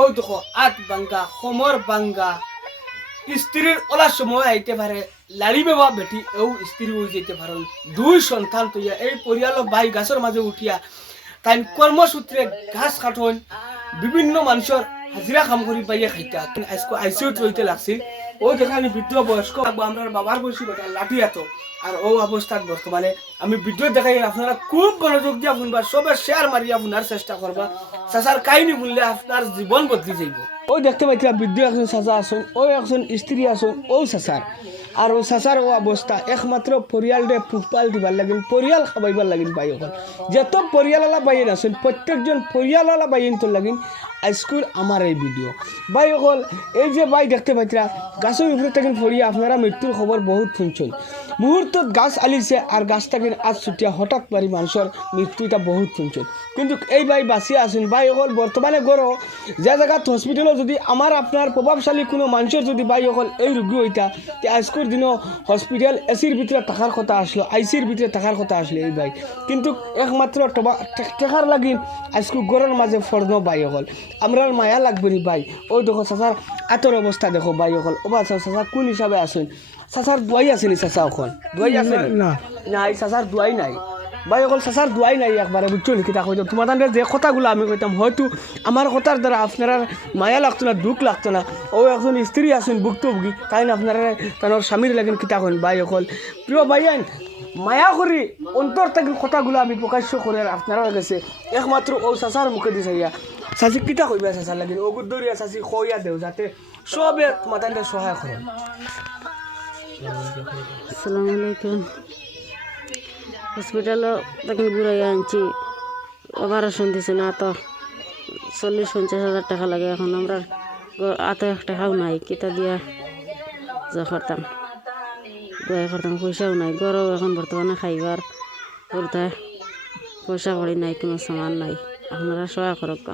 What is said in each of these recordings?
ওই দেখো আত ভাঙ্গা সমর ভাঙ্গা স্ত্রীর ওলার সময় আইতে পারে লাড়ি বাবা বেটি এও স্ত্রী হয়ে যেতে পারেন দুই সন্তান তৈয়া এই পরিয়াল বাই গাছের মাঝে উঠিয়া তাই কর্মসূত্রে ঘাস কাটন বিভিন্ন মানুষের হাজিরা কাম করি পাইয়া খাইতা আজকে আইসিউত রইতে লাগছিল ও যেখানে বৃদ্ধ বয়স্ক আমরা বাবার বয়সী বেটা লাঠি এত আর ও অবস্থাত বর্তমানে আমি ভিডিও দেখাই আপনারা খুব মনোযোগ দিয়া শুনবা সবে শেয়ার মারিয়া শুনার চেষ্টা করবা চাচার কাহিনী বললে আপনার জীবন বদলি যাইব ওই দেখতে পাইছিলা বৃদ্ধ একজন চাচা আসুন ওই একজন স্ত্রী আসুন ও চাচার আর ও চাচার ও অবস্থা একমাত্র পরিয়ালরে পোহপাল দিবার লাগিল পরিয়াল খাবাইবার লাগিল বাই অকল যত পরিয়ালওয়ালা বাইন আসুন প্রত্যেকজন পরিয়ালওয়ালা বাইন তো লাগিন আজকুর আমার এই ভিডিও বাই অকল এই যে বাই দেখতে পাইছিলা গাছের উপরে থেকে পড়িয়া আপনারা মৃত্যুর খবর বহুত শুনছেন মুহূর্তত গাছ আলিছে আর গাছ থেকে আজ ছুটিয়া হঠাৎ পারি মানুষের মৃত্যুটা বহুত শুনছেন কিন্তু এই বাই বাঁচিয়ে আসুন বাই অকল বর্তমানে গড় যে জায়গাত হসপিটালে যদি আমার আপনার প্রভাবশালী কোনো মানুষের যদি বাই অকল এই রোগী হইতা তে আজকের দিনও হসপিটাল এসির ভিতরে থাকার কথা আসলো আইসির ভিতরে থাকার কথা আসলো এই বাই কিন্তু একমাত্র টেকার লাগিন আজকে গড়ের মাঝে ফর্ণ বাই অকল আমরা মায়া লাগবে নি বাই ওই দেখো চাচার আতর অবস্থা দেখো বাই অকল ও বাচ্চা চাচা কোন হিসাবে আসেন চাচার দুয়াই আছে নি চাচা ওখন দুয়াই আছে না নাই চাচার দুয়াই নাই বাই অকল চাচার দুয়াই নাই একবারে বুঝছো নাকি তা কইতাম তোমার যে কথাগুলো আমি কইতাম হয়তো আমার কথার দ্বারা আপনারা মায়া লাগতো না দুঃখ লাগতো না ও একজন স্ত্রী আছেন ভুক্তভোগী তাই না আপনারা তার স্বামীর লাগেন কিতা করেন বাই অকল প্রিয় ভাইয়ান মায়া করি অন্তর থেকে কথাগুলো আমি প্রকাশ্য করে আপনারা গেছে একমাত্র ও চাচার মুখে দিছে ইয়া চাচি কিতা কইবা চাচার লাগিন ও গুদরিয়া চাচি খইয়া দেও যাতে সবে তোমার সহায় করেন আসসালামু আলাইকুম হসপিটালও তখন ঘুরাইয়া আনছি অপারেশন দিছে না তো 40-50 হাজার টাকা লাগে এখন আমরা এত টাকাও নাই কিতা দিয়া যা করতাম দয়া করতাম পয়সাও নাই গরও এখন বর্তমানে খাইবার করতে পয়সা করি নাই কোনো সামান নাই আপনারা সহায় করক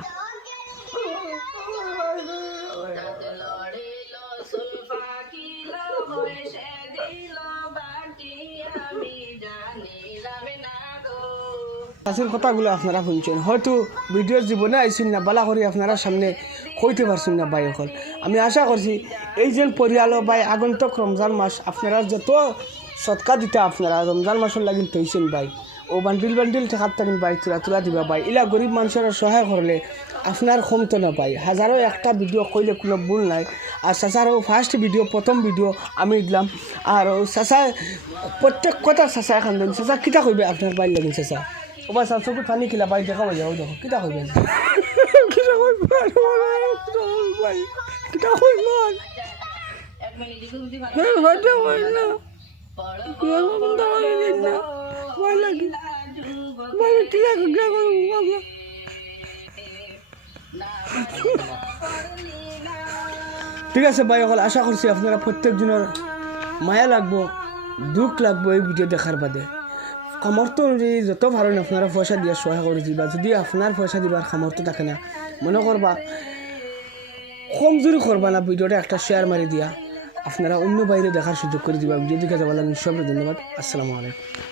চাষির কথাগুলো আপনারা শুনছেন হয়তো ভিডিওর জীবনে আইসুন না বালা করে আপনারা সামনে কইতে পারছেন না বাই এখন আমি আশা করছি এই যে পরিয়াল বাই আগন্তক রমজান মাস আপনারা যত সৎকা দিতে আপনারা রমজান মাসের লাগিন তৈছেন বাই ও বান্ডিল ঠেকাত থাকেন বাই তুলা দিবা বাই ইলা গরিব মানুষের সহায় করলে আপনার কমতো না পাই হাজারো একটা ভিডিও কইলে কোনো ভুল নাই আর চাচারও ফার্স্ট ভিডিও প্রথম ভিডিও আমি দিলাম আর চাচা প্রত্যেক কথা চাচা এখন দেন চাচা কিতা কইবে আপনার বাই লাগিন চাচা ও বা চকুত পানি খিলা বাই দেখা হয়ে যাও দেখো কিতা কইবে কিতা কইবে বাই কিতা কইবে এক মিনিট ঠিক আছে ভাই অকল আশা করছি আপনারা প্রত্যেকজনের মায়া লাগবো দুঃখ লাগবো এই ভিডিও দেখার বাদে সামর্থ্য অনুযায়ী যত পারেন আপনারা পয়সা দিয়ে সহায় করে দিবা যদি আপনার পয়সা দিবার সামর্থ্য থাকে না মনে করবা কমজোরি করবা না ভিডিওটা একটা শেয়ার মারি দিয়া আপনারা অন্য বাইরে দেখার সুযোগ করে দিবা ভিডিও দেখে যাওয়া লাগবে সব ধন্যবাদ আসসালামু আলাইকুম।